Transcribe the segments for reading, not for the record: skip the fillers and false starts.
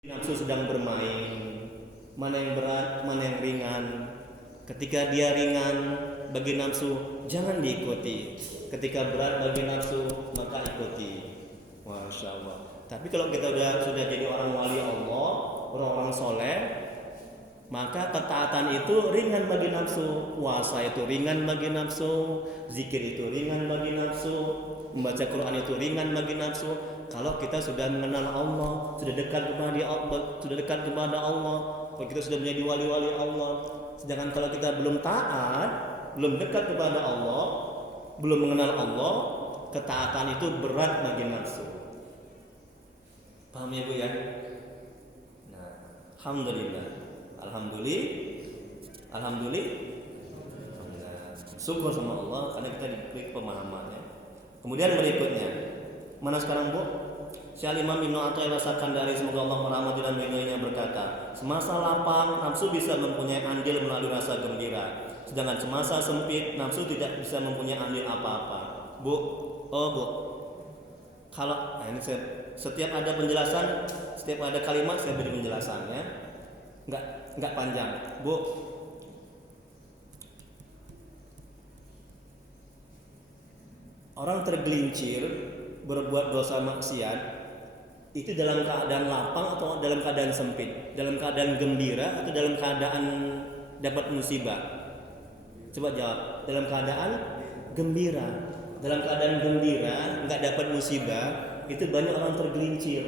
Nafsu sedang bermain, mana yang berat, mana yang ringan. Ketika dia ringan bagi nafsu, jangan diikuti. Ketika berat bagi nafsu, maka ikuti. Masya Allah. Tapi kalau kita sudah jadi orang wali Allah, orang-orang soleh, maka ketaatan itu ringan bagi nafsu, puasa itu ringan bagi nafsu, zikir itu ringan bagi nafsu, membaca Quran itu ringan bagi nafsu. Kalau kita sudah mengenal Allah, sudah dekat kepada Allah, kalau kita sudah menjadi wali-wali Allah. Sedangkan kalau kita belum taat, belum dekat kepada Allah, belum mengenal Allah, ketaatan itu berat bagi nafsu. Paham ya Bu ya? Nah, Alhamdulillah. Syukur sama Allah karena kita diberi pemahamannya. Kemudian berikutnya, mana sekarang Bu? Syekh Imam Ibnu Athaillah Sakandari semoga Allah merahmati dan meridhoinya berkata, semasa lapang nafsu bisa mempunyai andil melalui rasa gembira, sedangkan semasa sempit nafsu tidak bisa mempunyai andil apa-apa. Bu, kalau ini setiap ada penjelasan, setiap ada kalimat saya beri penjelasannya, nggak panjang, Bu. Orang tergelincir berbuat dosa maksiat itu dalam keadaan lapang atau dalam keadaan sempit, dalam keadaan gembira atau dalam keadaan dapat musibah? Coba jawab. Dalam keadaan gembira. Dalam keadaan gembira, nggak dapat musibah, itu banyak orang tergelincir.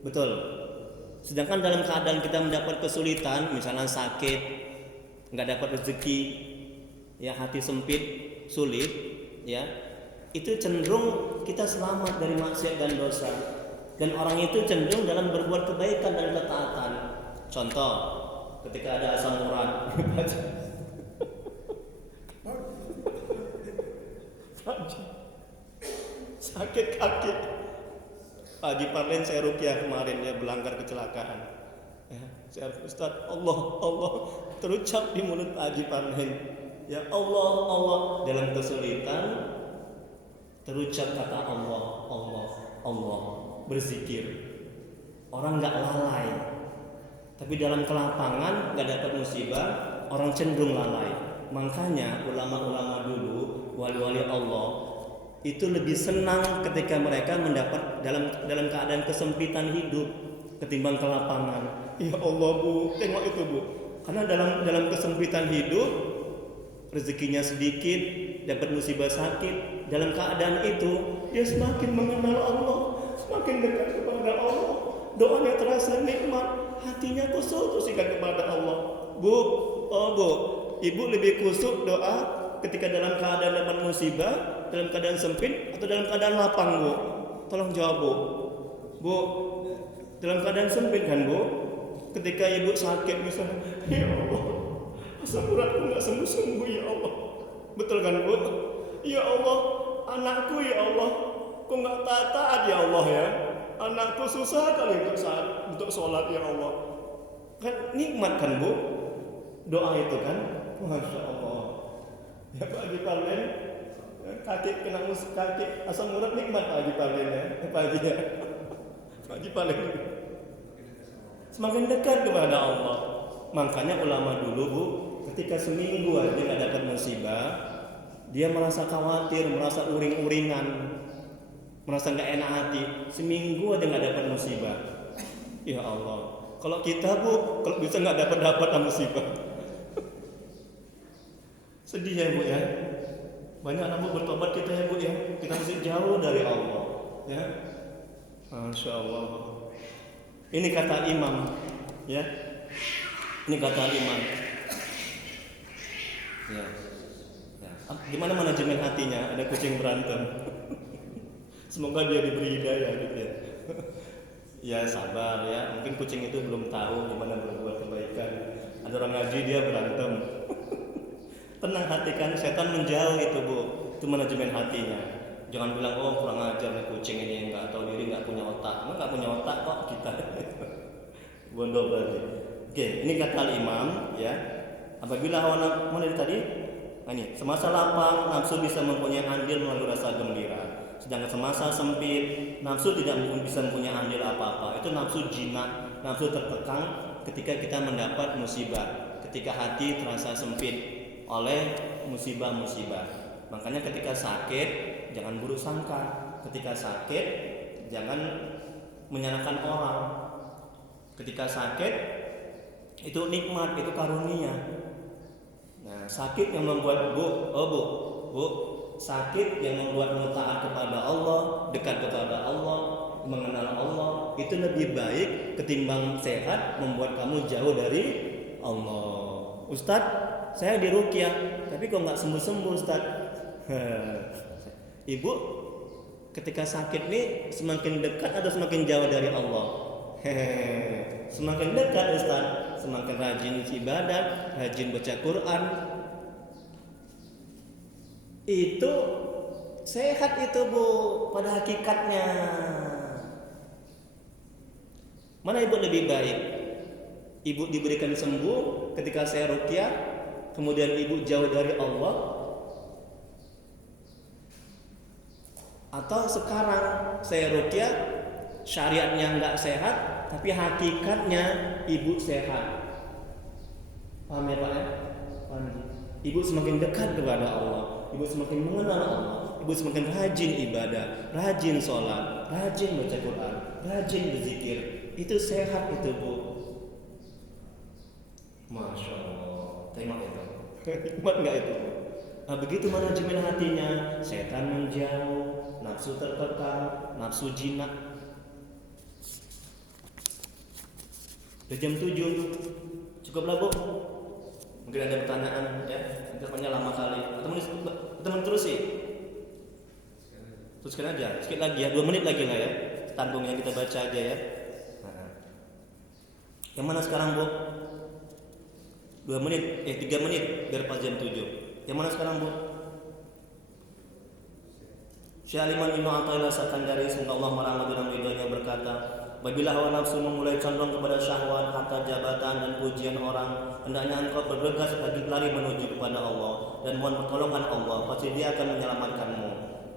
Betul. Sedangkan dalam keadaan kita mendapat kesulitan, misalnya sakit, nggak dapat rezeki, ya hati sempit, sulit, ya, itu cenderung kita selamat dari maksiat dan dosa. Dan orang itu cenderung dalam berbuat kebaikan dan ketaatan. Contoh, ketika ada asam urat, sakit kaki. Pagi Parlen saya rukyah kemarin, dia berlanggar kecelakaan. Ya, saya Ustaz, Allah terucap di mulut Pak Haji Parlen. Ya Allah dalam kesulitan terucap kata Allah, berzikir. Orang nggak lalai, tapi dalam kelapangan nggak dapat musibah, orang cenderung lalai. Makanya ulama-ulama dulu, wali-wali Allah itu lebih senang ketika mereka mendapat dalam keadaan kesempitan hidup ketimbang kelapangan. Ya Allah Bu, tengok itu Bu, karena dalam kesempitan hidup rezekinya sedikit, dapat musibah sakit, dalam keadaan itu dia semakin mengenal Allah, semakin dekat kepada Allah, doanya terasa nikmat, hatinya kusuk kepada Allah. Bu, Ibu lebih kusuk doa ketika dalam keadaan dapat musibah, dalam keadaan sempit atau dalam keadaan lapang Bu? Tolong jawab Bu, dalam keadaan sempit kan Bu? Ketika Ibu sakit misalnya, ya Allah, asam uratku nggak sembuh-sembuh ya Allah, betul kan Bu? Ya Allah, anakku ya Allah, kok nggak taat ya Allah ya? Anakku susah kali untuk sholat ya Allah. Kan nikmat kan Bu? Doa itu kan, masya Allah. Ya Pak Haji Parlen, kaki asam urat nikmat Pak Haji Parlen ya, Pak Haji ya. Pak Haji Parlen semakin dekat kepada Allah. Makanya ulama dulu Bu, ketika seminggu aja nggak dapat musibah, dia merasa khawatir, merasa uring-uringan, merasa nggak enak hati. Seminggu aja nggak dapat musibah. Ya Allah, kalau kita Bu, kalau bisa nggak dapat musibah, sedih ya Bu ya. Banyak anak Bu bertobat kita ya Bu ya. Kita masih jauh dari Allah. Ya, masya Allah. Ini kata Imam, ya. Ini kata Imam. Ya. Gimana manajemen hatinya? Ada kucing berantem. Semoga dia diberi hidayah gitu ya. Ya sabar ya. Mungkin kucing itu belum tahu gimana berbuat kebaikan. Ada orang ngaji dia berantem. Tenang hati kan, setan menjauh itu Bu. Itu manajemen hatinya. Jangan bilang kurang ajar nih kucing ini, nggak tahu diri, nggak punya otak. Emang nggak punya otak kok kita. Bodoh berarti. Oke, ini kata Imam ya. Apabila hawa mana tadi? Nah, ini semasa lapang nafsu bisa mempunyai andil melalui rasa gembira. Sedangkan semasa sempit, nafsu tidak bisa mempunyai andil apa-apa. Itu nafsu jinak, nafsu terkekang ketika kita mendapat musibah, ketika hati terasa sempit oleh musibah-musibah. Makanya ketika sakit jangan buruk sangka. Ketika sakit jangan menyalahkan orang. Ketika sakit itu nikmat, itu karunia. Nah, sakit yang membuat bu, sakit yang membuatmu taat kepada Allah, dekat kepada Allah, mengenal Allah, itu lebih baik ketimbang sehat membuat kamu jauh dari Allah. Ustadz, saya diruqyah, tapi kok nggak sembuh-sembuh Ustadz? Ibu ketika sakit nih semakin dekat atau semakin jauh dari Allah? Semakin dekat Ustadz, semakin rajin ibadah, rajin baca Quran. Itu sehat itu Bu, pada hakikatnya. Mana ibu lebih baik? Ibu diberikan sembuh ketika saya ruqyah, kemudian ibu jauh dari Allah, atau sekarang saya ruqyah, syariatnya nggak sehat, tapi hakikatnya ibu sehat. Paham ya Pak? Paham. Ibu semakin dekat kepada Allah, ibu semakin mengenal Allah, ibu semakin rajin ibadah, rajin sholat, rajin baca Quran, rajin berzikir. Itu sehat itu Bu. Masya Allah. Terima itu. Hikmat nggak itu? Nah, begitu manajemen hatinya, setan menjauh, nafsu terkekang, nafsu jinak. Udah jam 7. Cukuplah Bu. Mungkin ada pertanyaan ya. Intervalnya lama kali. Teman terus sih. Teruskan aja. Sedikit lagi ya. 2 menit lagi lah ya. Tanggung yang kita baca aja ya. Yang mana sekarang Bu? 2 menit, 3 menit biar pas jam 7. Yang mana sekarang Bu? Syekh Imam Ibnu Athaillah Sakandari, semoga Allah merahmati dan ridhonya, berkata, apabila hawa nafsu memulai condong kepada syahwat, harta, jabatan dan pujian orang, hendaknya engkau bergegas lari menuju kepada Allah dan mohon pertolongan Allah, pasti Dia akan menyelamatkanmu.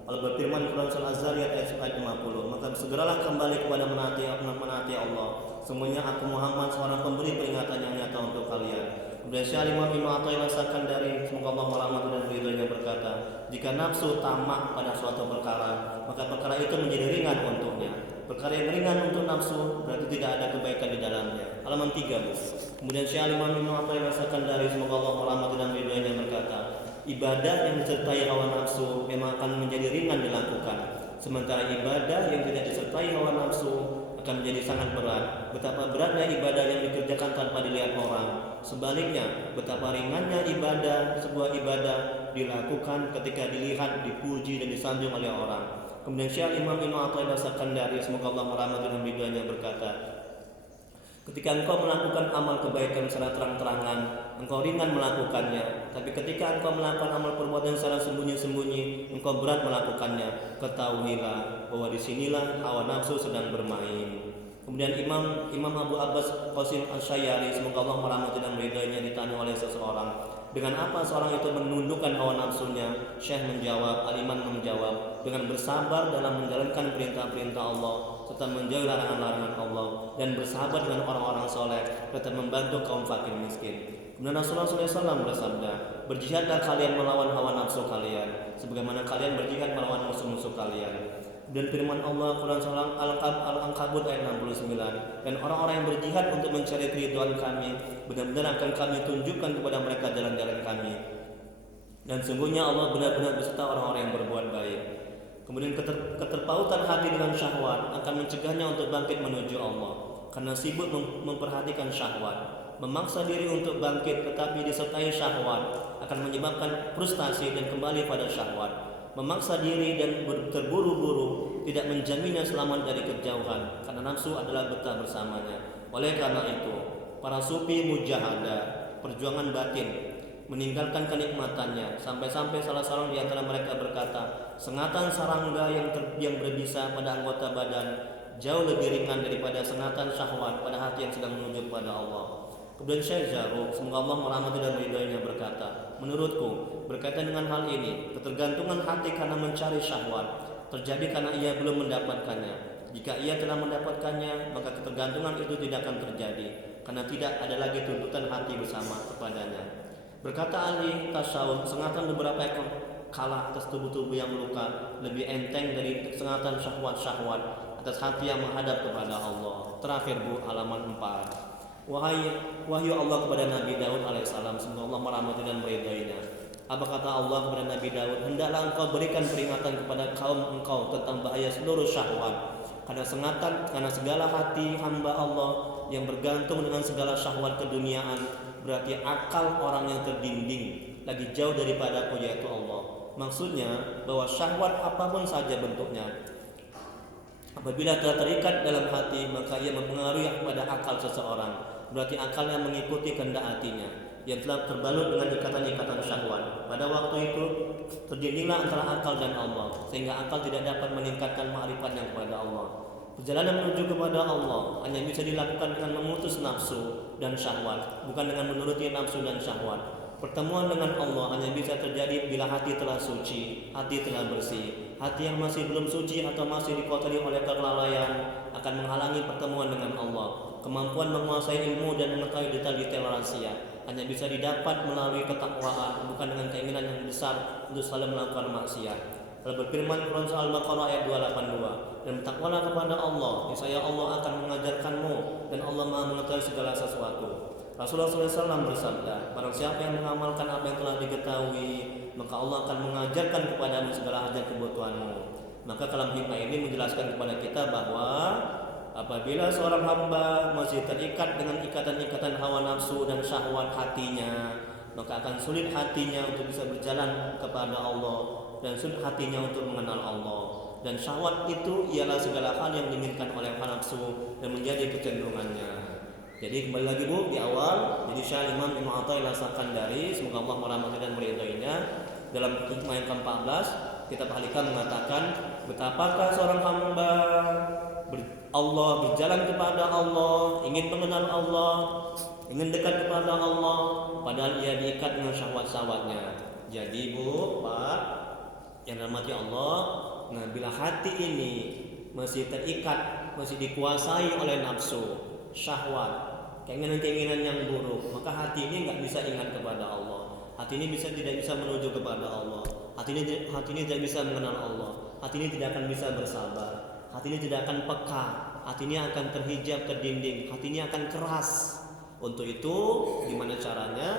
Allah berfirman Quran Surah Az-Zariyat ayat 50, maka segeralah kembali kepada menaati Allah. Semuanya aku Muhammad seorang pemberi peringatan yang nyata untuk kalian. Kemudian Syekh Imam Ibnu Athaillah Sakandari, semoga Allah merahmati dan ridhonya, berkata, jika nafsu tamak pada suatu perkara, maka perkara itu menjadi ringan untuknya. Perkara yang ringan untuk nafsu berarti tidak ada kebaikan di dalamnya. Halaman 3 Bu. Kemudian Syekh Imam Ibnu Athaillah Sakandari, semoga Allah merahmati dan ridhonya, berkata, ibadah yang disertai hawa nafsu memang akan menjadi ringan dilakukan, sementara ibadah yang tidak disertai hawa nafsu akan menjadi sangat berat. Betapa beratnya ibadah yang dikerjakan tanpa dilihat orang. Sebaliknya, betapa ringannya sebuah ibadah dilakukan ketika dilihat, dipuji dan disanjung oleh orang. Kemudian Syekh Imam Ibnu Athaillah Sakandari, semoga Allah merahmati dan ridhonya, berkata, ketika engkau melakukan amal kebaikan secara terang-terangan, engkau ringan melakukannya. Tapi ketika engkau melakukan amal perbuatan secara sembunyi-sembunyi, engkau berat melakukannya. Ketahuilah bahwa disinilah hawa nafsu sedang bermain. Kemudian Imam Abu Abbas Qasim Asy-Syairani, semoga Allah merahmati dan meridainya, ditanya oleh seseorang, dengan apa seorang itu menundukkan hawa nafsunya? Syekh menjawab, Al-Iman menjawab, dengan bersabar dalam menjalankan perintah-perintah Allah serta menjauhi larangan-larangan Allah, dan bersahabat dengan orang-orang soleh serta membantu kaum fakir miskin. Kemudian Rasulullah SAW bersabda, berjihadlah kalian melawan hawa nafsu kalian, sebagaimana kalian berjihad melawan musuh-musuh kalian. Dan firman Allah Quran Surah Al-Ankabut ayat 69, dan orang-orang yang berjihad untuk mencari keridhaan kami, benar-benar akan kami tunjukkan kepada mereka jalan-jalan kami, dan sungguhnya Allah benar-benar beserta orang-orang yang berbuat baik. Kemudian keterpautan hati dengan syahwat akan mencegahnya untuk bangkit menuju Allah, karena sibuk memperhatikan syahwat. Memaksa diri untuk bangkit tetapi disertai syahwat akan menyebabkan frustasi dan kembali pada syahwat. Memaksa diri dan terburu-buru tidak menjaminnya selamat dari kejauhan, karena nafsu adalah betah bersamanya. Oleh karena itu, para sufi mujahadah, perjuangan batin, meninggalkan kenikmatannya, sampai-sampai salah seorang di antara mereka berkata, sengatan sarangga yang berbisa pada anggota badan jauh lebih ringan daripada sengatan syahwat pada hati yang sedang menuju kepada Allah. Kemudian Syekh Jarrah, semoga Allah merahmati dan meridainya, berkata, menurutku berkaitan dengan hal ini, ketergantungan hati karena mencari syahwat terjadi karena ia belum mendapatkannya. Jika ia telah mendapatkannya, maka ketergantungan itu tidak akan terjadi, karena tidak ada lagi tuntutan hati bersama kepadanya. Berkata ahli tasawuf, sengatan beberapa ekor kala atas tubuh-tubuh yang meluka lebih enteng dari sengatan syahwat-syahwat atas hati yang menghadap kepada Allah. Terakhir Bu, halaman 4. Wahyu Allah kepada Nabi Daud alaihissalam, semoga Allah merahmati dan meridainya. Apa kata Allah kepada Nabi Daud? Hendaklah engkau berikan peringatan kepada kaum engkau tentang bahaya seluruh syahwat. Karena segala hati hamba Allah yang bergantung dengan segala syahwat keduniaan, berarti akal orang yang terdinding lagi jauh daripada aku, yaitu Allah. Maksudnya bahwa syahwat apapun saja bentuknya, apabila telah terikat dalam hati, maka ia mempengaruhi pada akal seseorang. Berarti akalnya mengikuti kehendak hatinya yang telah terbalut dengan ikatan-ikatan syahwat. Pada waktu itu terdindinglah antara akal dan Allah, sehingga akal tidak dapat meningkatkan ma'rifatnya kepada Allah. Perjalanan menuju kepada Allah hanya bisa dilakukan dengan memutus nafsu dan syahwat, bukan dengan menuruti nafsu dan syahwat. Pertemuan dengan Allah hanya bisa terjadi bila hati telah suci, hati telah bersih. Hati yang masih belum suci atau masih dikotori oleh kelalaian akan menghalangi pertemuan dengan Allah. Kemampuan menguasai ilmu dan mengetahui detail-detail rahasia hanya bisa didapat melalui ketakwaan, bukan dengan keinginan yang besar untuk selalu melakukan maksiat. Allah berfirman Quran Surah Al-Baqarah ayat 282, dan bertakwalah kepada Allah, niscaya Allah akan mengajarkanmu dan Allah Maha mengetahui segala sesuatu. Rasulullah SAW bersabda, barang siapa yang mengamalkan apa yang telah diketahui, maka Allah akan mengajarkan kepadamu segala hajat kebutuhanmu. Maka kalam hikmah ini menjelaskan kepada kita bahwa apabila seorang hamba masih terikat dengan ikatan-ikatan hawa nafsu dan syahwat hatinya, maka akan sulit hatinya untuk bisa berjalan kepada Allah dan sulit hatinya untuk mengenal Allah. Dan syahwat itu ialah segala hal yang diinginkan oleh hawa nafsu dan menjadi kecenderungannya. Jadi kembali lagi Bu di awal, jadi Syekh Imam Ibnu Athaillah Sakandari, semoga Allah merahmati dan meridainya, dalam hikmah yang ke-14 kitab Al-Hikam mengatakan betapakah seorang hamba Allah berjalan kepada Allah, ingin mengenal Allah, ingin dekat kepada Allah, padahal ia diikat dengan syahwat-syahwatnya. Jadi Bu, Pak, yang dirahmati Allah, nah bila hati ini masih terikat, masih dikuasai oleh nafsu, syahwat, keinginan-keinginan yang buruk, maka hati ini nggak bisa ingat kepada Allah. Hati ini tidak bisa menuju kepada Allah. Hati ini tidak bisa mengenal Allah. Hati ini tidak akan bisa bersabar. Hati ini tidak akan peka. Hati ini akan terhijab, terdinding. Hati ini akan keras. Untuk itu, gimana caranya?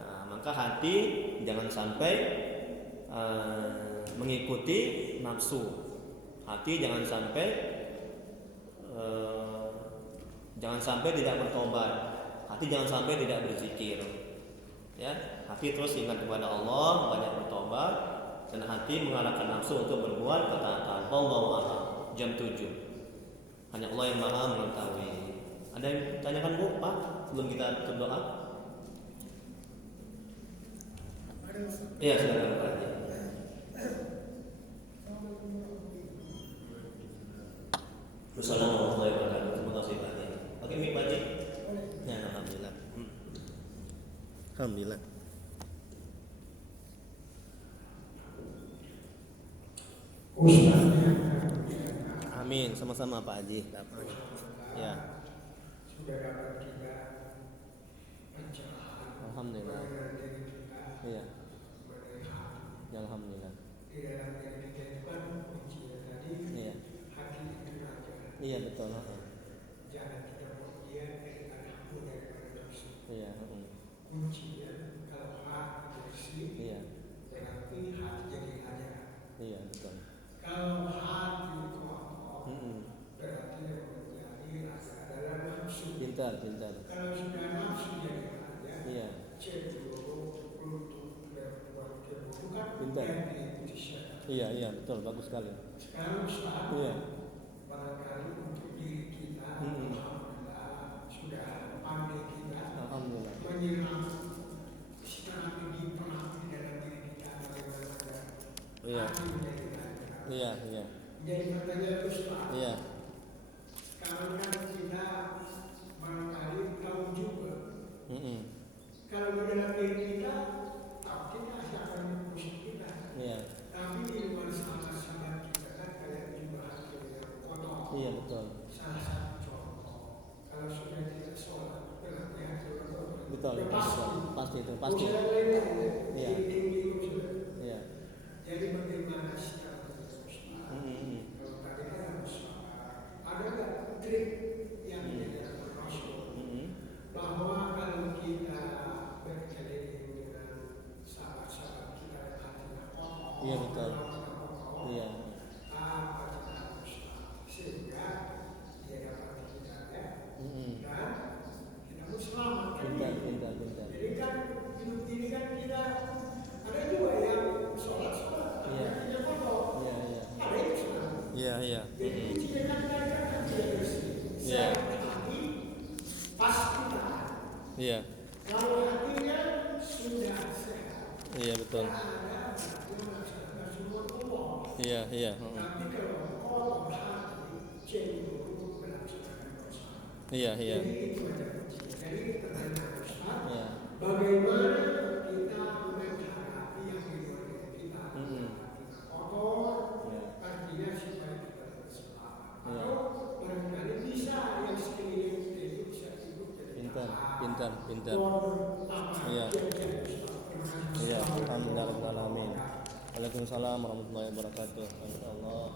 Nah, maka hati jangan sampai mengikuti nafsu. Hati jangan sampai tidak bertobat. Hati jangan sampai tidak berzikir. Ya, hati terus ingat kepada Allah, banyak bertobat, dan hati mengarahkan nafsu untuk berbuat ketaatan. Wallahu a'lam. Jam 7. Hanya Allah yang Maha mengetahui. Ada yang tanyakan Bu, Pak, sebelum kita berdoa? Iya, silakan Pak. Assalamualaikum warahmatullahi wabarakatuh. Terima kasih Pak. Oke, Mik Pak. Ya, alhamdulillah. Alhamdulillah. Amin, sama-sama Pak Haji. Ya. Alhamdulillah. Iya. Ya, alhamdulillah. Iya. Iya, betul. Jangan kita buat dia daripada aku daripada nafsu. Iya. Kuncinya kalau hati bersih, Iya. berarti hati jadi ada. Iya, betul. Kalau hati kotor, berarti yang menjadi rasa adalah nafsu. Pintar. Kalau sudah nafsu jadi ada, Iya. cenderung untuk berbuat keburukan Pintar. yang diikuti syaitan. Iya, betul, bagus sekali. Sekarang Ustaz, Iya. barangkali untuk diri kita, alhamdulillah sudah pandai kita Alhamdulillah. menyiram strategi perang di dalam diri kita bagaimana agar Iya. hati menjadi lancar. Iya. Jadi pertanyaan Ustaz, Iya. sekarang kan kita barangkali tahu juga kalau di dalam diri kita tahu kita siapa yang mengurus kita. Iya. Tapi di luar sana sahabat kita kan betul, Udah betul, pasti itu, pasti. Usaha lainnya, Iya. tinggi usaha. Iya. Jadi bagaimana secara Ustaz? Kalau tadi kan harus ada nggak trik yang diajarkan Rasul bahwa kalau kita berkeliling dengan sahabat-sahabat kita yang hatinya kokoh, Iya, betul. Iya. apa cara Ustaz sehingga dia dapat hidayah dan kita pun selamat kan Pintar. jadi kan hidup ini kan kita ada juga yang sholat Iya. ada yang kotor Iya. ada yang Islam Iya. jadi kuncinya kan mereka kan tidak bersih Iya. sehat hati pasti taat Iya. kalau hatinya sudah sehat Iya, betul. ada berarti melaksanakan semua Allah. Iya. Tapi kalau kotor hati cenderung melaksanakan dosa. Iya. Jadi itu ada kunci. Jadi pertanyaan Ustaz, Iya. bagaimana kita menghadapi yang di luar diri kita? Hati kotor, Iya. artinya supaya kita tidak selamat. Iya. Atau barangkali bisa yang sekeliling kita itu bisa hidup jadi Pintar. Iya. Iya, alhamdulillah. Waalaikumsalam warahmatullahi wabarakatuh. Insyaallah.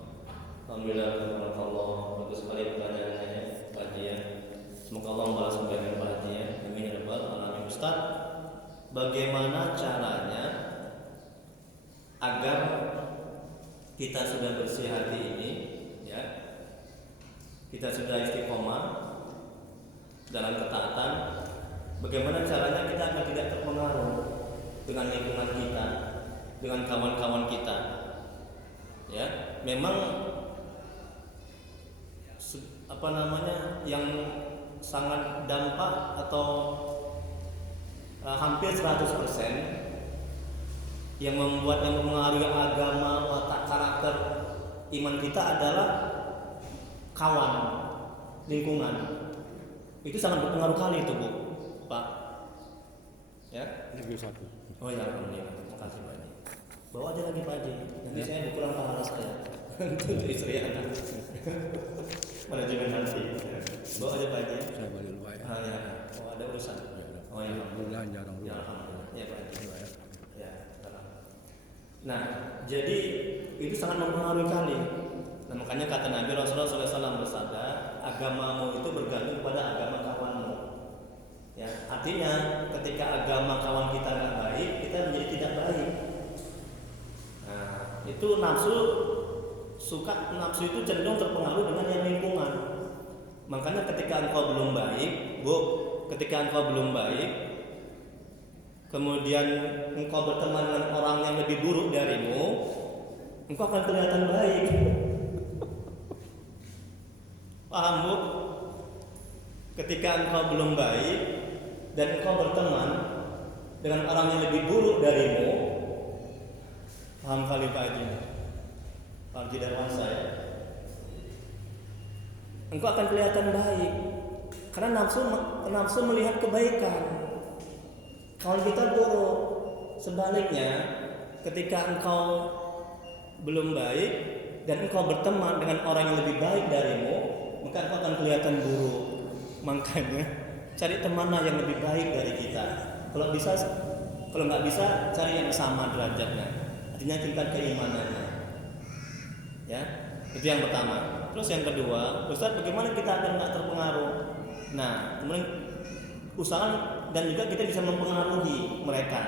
Alhamdulillah, barakallah. Bagus sekali pertanyaannya, Pak Haji ya. Semoga Allah membalas kebaikan Pak Haji ya. Amin ya rabbal alamin. Ustaz, bagaimana caranya agar kita sudah bersih hati ini ya? Kita sudah istiqomah dalam ketaatan. Bagaimana caranya kita agar tidak terpengaruh dengan lingkungan kita, dengan kawan-kawan kita. Ya, memang yang sangat dampak atau hampir 100% yang mempengaruhi agama, watak, karakter, iman kita adalah kawan, lingkungan. Itu sangat berpengaruh kali itu, Bu, Pak. Ya. Review satu. Oh ya, alhamdulillah. Terima kasih Pak Haji. Bawa aja lagi Pak Haji. Nanti saya kurang pahala saya. Untuk istri anak. Manajemen nanti. Bawa aja Pak Haji. Saya balik lupa ya. Ya. Oh ada urusan. Oh ya. Alhamdulillah jarang Ya lupa. alhamdulillah. Ya Pak Haji. Ya. Ya. Nah, jadi itu sangat mempengaruhi kali. Nah, makanya kata Nabi Rasulullah SAW bersabda, agamamu itu bergantung pada agama kawanmu. Ya, artinya ketika agama kawan kita nggak baik, kita menjadi tidak baik. Nah, itu nafsu itu cenderung terpengaruh dengan yang lingkungan. Makanya ketika engkau belum baik, Bu, ketika engkau belum baik, kemudian engkau berteman dengan orang yang lebih buruk darimu, engkau akan kelihatan baik. Paham, Bu? Ketika engkau belum baik dan engkau berteman dengan orang yang lebih buruk darimu, paham kali Pak Haji? Pak Haji Darwansa ya? Engkau akan kelihatan baik karena nafsu melihat kebaikan. Kalau kita buruk, sebaliknya ketika engkau belum baik dan engkau berteman dengan orang yang lebih baik darimu, maka engkau akan kelihatan buruk. Makanya cari temanlah yang lebih baik dari kita. Kalau nggak bisa cari yang sama derajatnya. Artinya tingkat keimanannya. Ya, itu yang pertama. Terus yang kedua, Ustaz, bagaimana kita agar nggak terpengaruh? Nah, kemudian usaha dan juga kita bisa mempengaruhi mereka,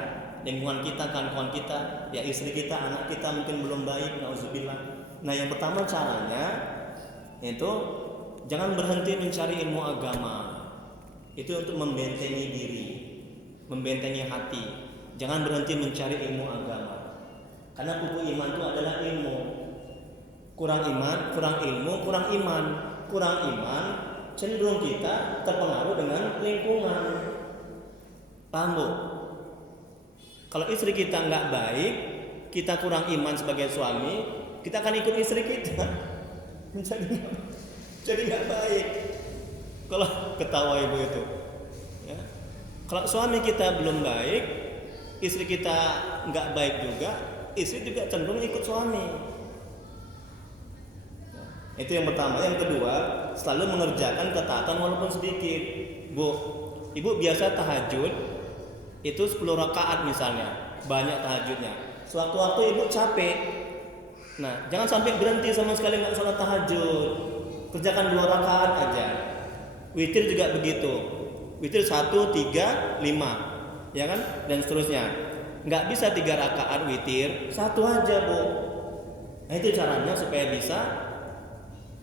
lingkungan kita, kawan-kawan kita, ya istri kita, anak kita mungkin belum baik, nauzubillah. Nah, yang pertama caranya itu jangan berhenti mencari ilmu agama. Itu untuk membentengi diri, membentengi hati. Jangan berhenti mencari ilmu agama. Karena pupuk iman itu adalah ilmu. Kurang iman, kurang ilmu, kurang iman. Kurang iman cenderung kita terpengaruh dengan lingkungan. Paham, Bu? Kalau istri kita nggak baik, kita kurang iman sebagai suami, kita akan ikut istri kita. Jadi nggak baik. Kalau ketawa ibu itu, ya. Kalau suami kita belum baik, istri kita nggak baik juga, istri juga cenderung ikut suami. Itu yang pertama. Yang kedua, selalu mengerjakan ketaatan walaupun sedikit. Bu, Ibu biasa tahajud itu 10 rakaat misalnya, banyak tahajudnya. Sewaktu-waktu ibu capek, nah jangan sampai berhenti sama sekali nggak salat tahajud. Kerjakan 2 rakaat aja. Witir juga begitu. Witir 1, 3, 5, ya kan? Dan seterusnya. Nggak bisa 3 rakaat witir, 1 aja bu. Nah itu caranya supaya bisa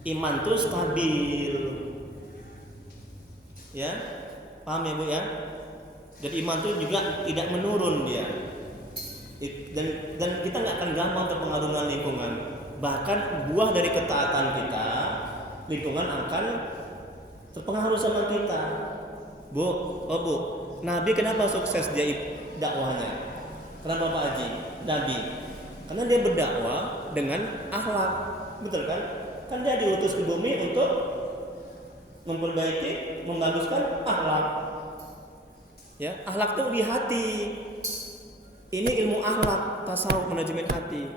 iman tuh stabil. Ya, paham ya bu ya? Jadi iman tuh juga tidak menurun dia. Dan kita nggak akan gampang terpengaruh dengan lingkungan. Bahkan buah dari ketaatan kita, lingkungan akan terpengaruh sama kita. Bu, Bu, Nabi kenapa sukses dia dakwahnya? Kenapa Pak Haji? Nabi, karena dia berdakwah dengan akhlak, betul kan? Kan dia diutus ke bumi untuk memperbaiki, membaguskan akhlak. Ya, akhlak tuh di hati. Ini ilmu akhlak, tasawuf, manajemen hati.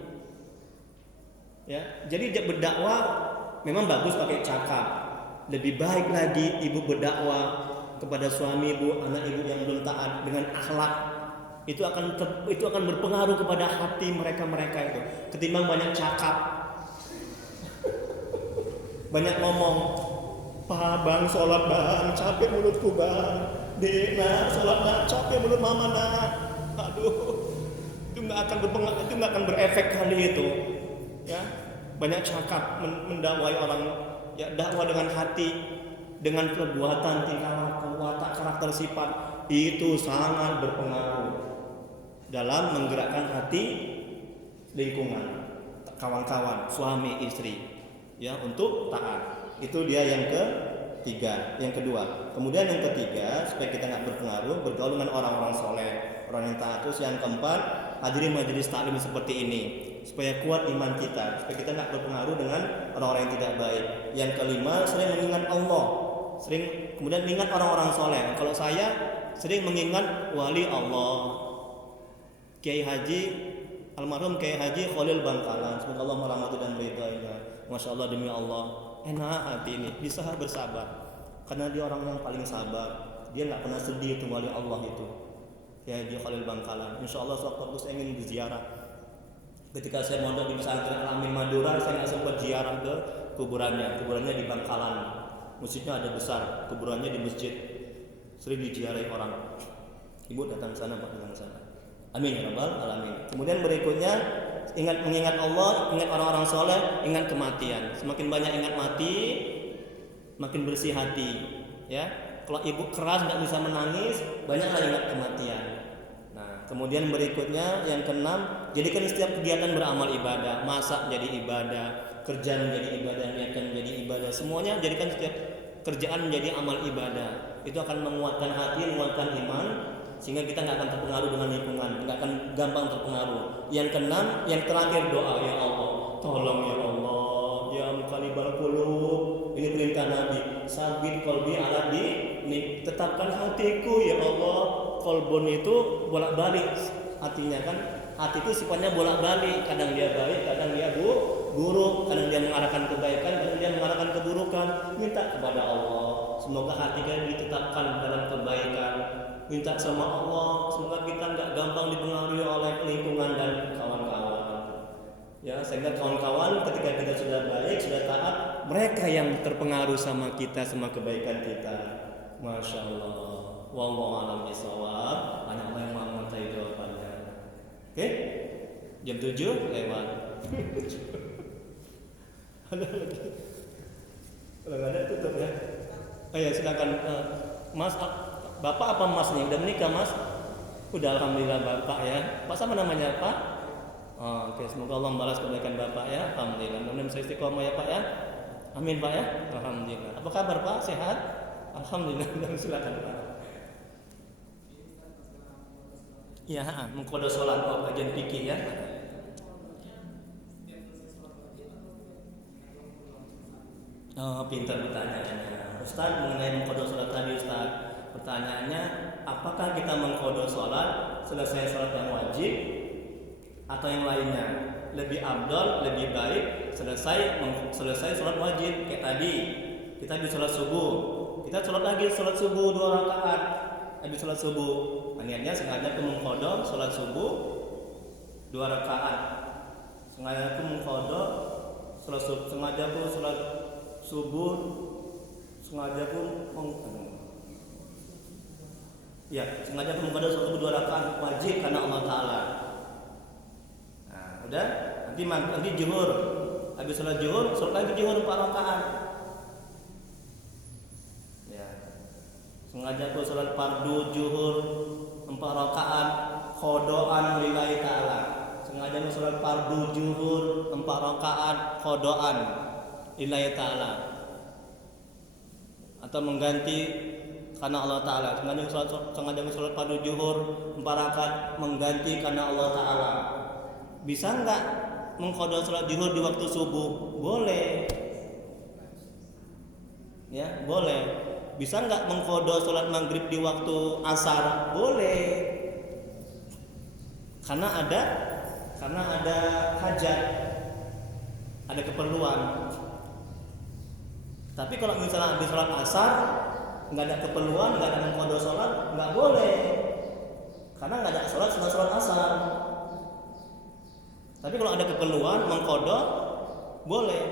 Ya, jadi dia berdakwah memang bagus pakai cakap. Lebih baik lagi ibu berdakwah kepada suami ibu, anak ibu yang belum taat dengan akhlak. Itu akan berpengaruh kepada hati mereka itu. Ketimbang banyak cakap, banyak ngomong. Pak bang, sholat bang, capek mulutku bang. Dek nak, sholat nak, capek mulut mama nak. Aduh, itu nggak akan berpengaruh, itu nggak akan berefek kali itu. Ya, banyak cakap mendakwai orang. Ya, dakwah dengan hati, dengan perbuatan, tingkah laku, watak, karakter, sifat itu sangat berpengaruh dalam menggerakkan hati lingkungan, kawan-kawan, suami, istri, ya untuk taat. Itu dia yang ketiga, yang kedua. Kemudian yang ketiga, supaya kita nggak berpengaruh, bergaul dengan orang-orang soleh, orang yang taat. Terus yang keempat, hadiri majelis taklim seperti ini, supaya kuat iman kita, supaya kita nggak berpengaruh dengan orang-orang yang tidak baik. Yang kelima, sering mengingat Allah, kemudian mengingat orang-orang soleh. Kalau saya sering mengingat wali Allah, Kiai Haji almarhum Kiai Haji Khalil Bangkalan, semoga Allah merahmati dan meridainya. Masya Allah, demi Allah, enak hati ini, bisa bersabar, karena dia orang yang paling sabar. Dia nggak pernah sedih, itu wali Allah itu, Kiai Haji Khalil Bangkalan. Insya Allah suatu waktu saya ingin berziarah. Ketika saya mondok di pesantren Al-Amin Madura, saya nggak sempat ziarah ke kuburannya. Kuburannya di Bangkalan, masjidnya ada besar, kuburannya di masjid, sering diziarahi orang. Ibu datang sana, Pak, datang sana. Amin ya rabbal alamin. Kemudian berikutnya, mengingat Allah, ingat orang-orang soleh, ingat kematian. Semakin banyak ingat mati, makin bersih hati. Ya, kalau ibu keras nggak bisa menangis, banyaklah ingat kematian. Nah, kemudian berikutnya yang keenam, jadikan setiap kegiatan beramal ibadah. Masak jadi ibadah, kerja menjadi ibadah, niatkan menjadi ibadah. Semuanya jadikan setiap kerjaan menjadi amal ibadah. Itu akan menguatkan hati, menguatkan iman, sehingga kita nggak akan terpengaruh dengan lingkungan, nggak akan gampang terpengaruh. Yang keenam, yang terakhir, doa. Ya Allah, tolong ya Allah, ya muqallibal qulub, ini perintah Nabi, sabit qalbi ala ini, tetapkan hatiku ya Allah. Qalbun itu bolak-balik hatinya kan, hati itu sifatnya bolak-balik, kadang dia baik, kadang dia buruk, kadang dia mengarahkan kebaikan, kadang dia mengarahkan keburukan. Minta kepada Allah, semoga hati kita ditetapkan dalam kebaikan. Minta sama Allah, semoga kita nggak gampang dipengaruhi oleh lingkungan dan kawan-kawan. Ya, sehingga kawan-kawan ketika kita sudah baik, sudah taat, mereka yang terpengaruh sama kita, sama kebaikan kita. Masya Allah. Wallahu a'lam bishawab. Anak yang mau mengerti jawabannya. Oke? Jam 7 lewat. Ada lagi? Kalau nggak ada tutup ya. Oh ya, silakan Mas. Bapak apa masnya? Udah menikah mas? Udah, alhamdulillah bapak ya. Pak sama namanya Pak? Oh, oke, semoga Allah membalas kebaikan bapak ya. Alhamdulillah. Mudah-mudahan bisa istiqomah ya Pak ya. Amin Pak ya. Alhamdulillah. Apa kabar Pak? Sehat? Alhamdulillah. Silakan Pak. Ya, mengkodo sholat kajian fikih ya. Oh, pintar pertanyaannya. Ustaz, mengenai mengkodo sholat tadi Ustaz. Pertanyaannya, apakah kita mengqadha sholat selesai sholat yang wajib atau yang lainnya? Lebih afdal, lebih baik selesai sholat wajib. Kayak tadi kita di sholat subuh, kita sholat subuh 2 rakaat. Habis sholat subuh, niatnya sengaja aku mengqadha sholat subuh 2 rakaat. Sengaja aku mengqadha sholat subuh, sengaja aku sholat subuh, sengaja aku sengaja aku mengqadha sholat subuh 2 rakaat wajib karena Allah Taala. Nah, udah, nanti zuhur. Habis sholat zuhur, sholat lagi zuhur 4 rakaat. Sengaja aku sholat fardu zuhur 4 rakaat khodoan lillahi ta'ala. Sengaja aku sholat fardu zuhur 4 rakaat khodoan lillahi ta'ala, atau mengganti karena Allah Ta'ala. Sengaja aku sholat fardu zuhur 4 rakaat mengganti karena Allah Ta'ala. Bisa enggak mengqadha sholat zuhur di waktu subuh? Boleh. Ya, boleh. Bisa nggak mengqadha sholat maghrib di waktu asar? Boleh. Karena ada hajat, ada keperluan. Tapi kalau misalnya habis sholat asar nggak ada keperluan, nggak ada mengqadha sholat, nggak boleh. Karena nggak ada sholat asar. Tapi kalau ada keperluan mengqadha boleh.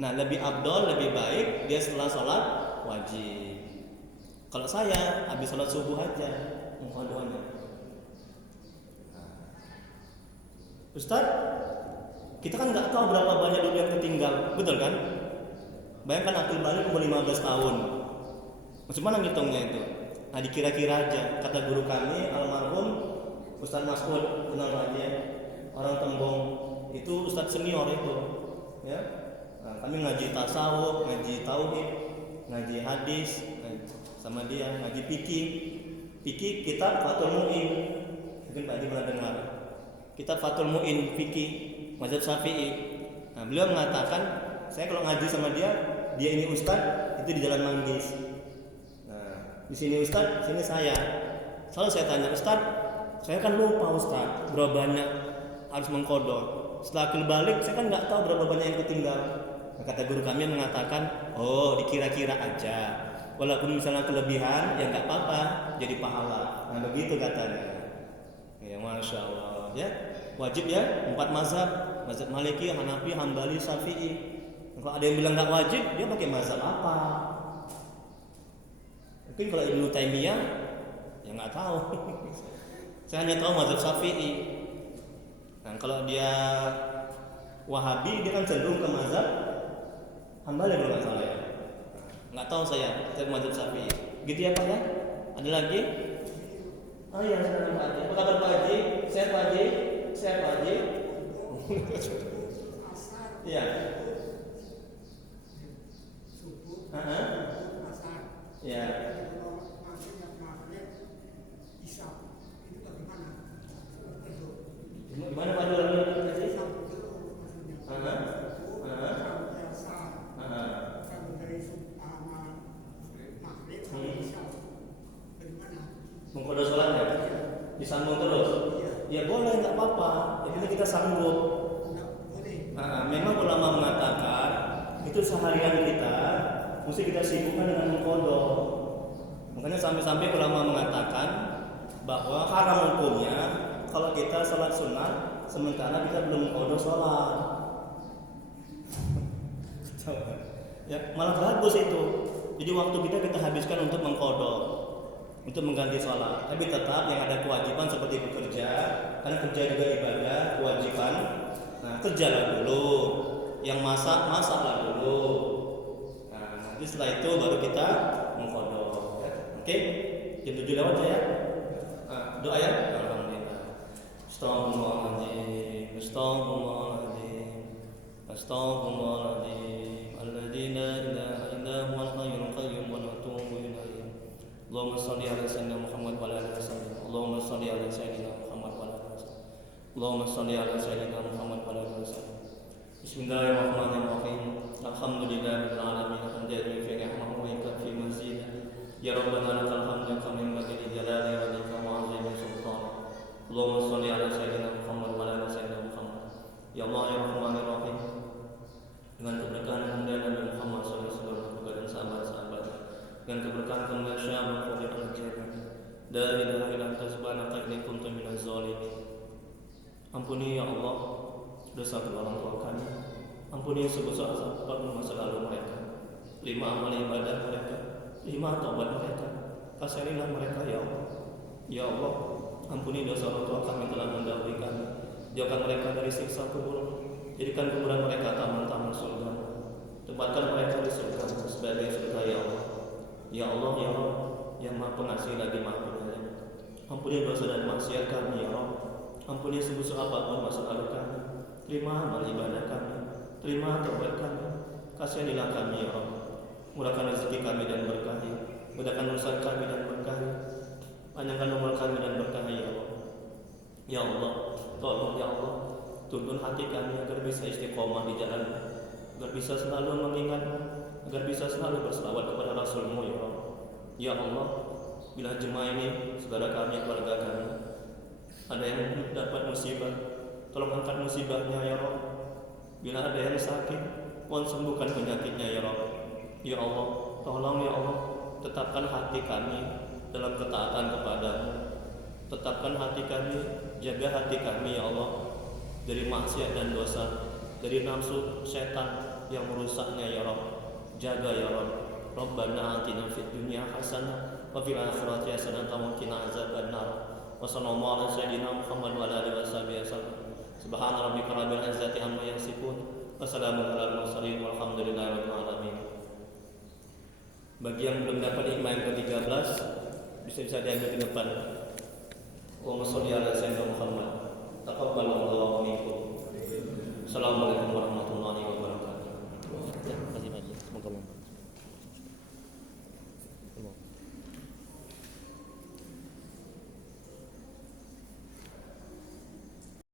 Nah, lebih afdol, lebih baik dia setelah sholat wajib. Kalau saya habis sholat subuh aja mengqadhanya. Ustaz, kita kan nggak tahu berapa banyak dulu yang ketinggal, betul kan? Bayangkan akil balik umur 15 tahun. Macam mana ngitungnya itu? Nah, dikira-kira aja. Kata guru kami almarhum Ustaz Mas'ud, kenal aja ya? Orang Tembong, itu Ustaz senior itu, ya. Nah, kami ngaji tasawuf, ngaji tauhid, ngaji hadis sama dia, ngaji fikih kitab Fathul Mu'in. Mungkin Pak Haji pernah dengar kitab Fathul Mu'in fikih mazhab Syafi'i. Nah, beliau mengatakan, saya kalau ngaji sama dia ini ustaz, itu di Jalan Manggis. Nah, di sini ustaz, sini saya. Selalu saya tanya, ustaz, saya kan lupa ustaz berapa banyak harus mengqadha. Setelah akil balik, saya kan nggak tahu berapa banyak yang ketinggal. Kata guru kami mengatakan, oh dikira-kira aja, walaupun misalnya kelebihan ya nggak apa-apa, jadi pahala. Nah begitu katanya. Ya masya Allah ya, wajib ya 4 mazhab Maliki, Hanafi, Hambali, Syafi'i. Kalau ada yang bilang nggak wajib, dia pakai mazhab apa? Mungkin kalau Ibnu Taimiyah ya nggak tahu. Saya hanya tahu mazhab Syafi'i. Nah kalau dia Wahabi, dia kan cenderung ke mazhab Hambali kalau nggak salah ya. Nggak tahu saya mazhab Syafi'i. Gitu ya Pak ya? Ada lagi? Oh iya, saya Pak Haji. Apa kabar Pak Haji? Sehat Pak Haji? Sehat Pak Haji? Iya. Iya. Gimana Pak Haji? Mengqadha sholat ya? Disambung terus? Ya boleh, nggak apa-apa. Jadi kita sanggup. Memang ulama mengatakan itu seharian kita mesti kita sibukkan dengan mengqadha. Makanya sampai-sampai ulama mengatakan bahwa haram hukumnya kalau kita sholat sunat sementara kita belum mengqadha sholat. Ya, malah bagus itu. Jadi waktu kita habiskan untuk mengqadha, untuk mengganti sholat. Tapi tetap yang ada kewajiban seperti bekerja, karena kerja juga ibadah, kewajiban. Nah, kerjalah dulu. Yang masaklah dulu. Nah, nanti setelah itu baru kita mengqadha. Ya. Oke? Jam 7 lewat ya. Doa ya. Alhamdulillah. Astaghfirullahaladzim. Astaghfirullahaladzim. Astaghfirullahaladzim. Alladzi la ilaha illa huwal hayyul qayyum wa natubu ilaihi. Allahumma shalli ala sayyidina Muhammad wa ala alihi wasallam. Allahumma shalli ala sayyidina Muhammad wa ala alihi wasallam. Allahumma shalli ala sayyidina Muhammad wa ala alihi wasallam. Bismillahirrahmanirrahim. Alhamdulillahirabbil alamin. Hamdan fi ni'mahu wa yakfi mazidah. Ya Rabbana lakal hamdu kama yanbaghi li jalali wajhika wa 'azimi sultanik. Allahumma shalli ala sayyidina Muhammad wa ala ali sayyidina Muhammad. Ya Allah ya Rahmanir Rahim. Dengan keberkahan kemuliaan Nabi Muhammad SAW dan sahabat-sahabatnya, La ilaha illa anta subhanaka inni kuntu minaz zalimin. Ampuni ya Allah dosa kedua orang tua kami. Ampuni sebesar-besar masa lalu mereka. 5 amal ibadah mereka, 5 taubat mereka. Kasihanilah mereka ya Allah. Ya Allah, ampuni dosa orang tua kami telah mendahului kami. Jauhkan mereka dari siksa kubur. Jadikan kuburan mereka taman-taman surga. Tempatkan mereka di surga sebagai surga ya Allah. Ya Allah, ya Allah, yang Maha Pengasih lagi Maha Penyayang. Ampuni dosa dan maksiat kami ya Allah. Ampuni sebesar apapun masa lalu kami. Terima amal ibadah kami. Terima taubat kami. Kasihanilah kami ya Allah. Murahkan rezeki kami dan berkahi. Mudahkan urusan kami dan berkahi. Panjangkan umur kami dan berkahi ya Allah. Ya Allah, tolong ya Allah, tuntun hati kami agar bisa istiqomah di jalan, agar bisa selalu mengingat, agar bisa selalu berselawat kepada Rasul-Mu ya Allah. Ya Allah, bila jemaah ini, saudara kami, keluarga kami, ada yang dapat musibah, tolong angkat musibahnya ya Allah. Bila ada yang sakit, mohon sembuhkan penyakitnya ya Allah. Ya Allah, tolong ya Allah, tetapkan hati kami dalam ketaatan kepada-Mu. Tetapkan hati kami, jaga hati kami ya Allah dari maksiat dan dosa, dari nafsu setan yang merusaknya ya Rabb. Jaga ya Rabb. Rabbana atina fid dunya hasanah wa fil akhirati hasanah wa qina azabannar. Wa sallallahu ala sayyidina Muhammad wa ala alihi wasallam. Subhana rabbika rabbil izzati amma yasifun. Wassalamun alal mursalin walhamdulillahi rabbil alamin. Bagi yang belum dapat hikmah yang ke-13, bisa diambil ke depan. Allahumma sholli ala sayyidina Muhammad. Taqabbalallahu minkum. Assalamualaikum warahmatullahi wabarakatuh. Ya, terima kasih banyak. Semoga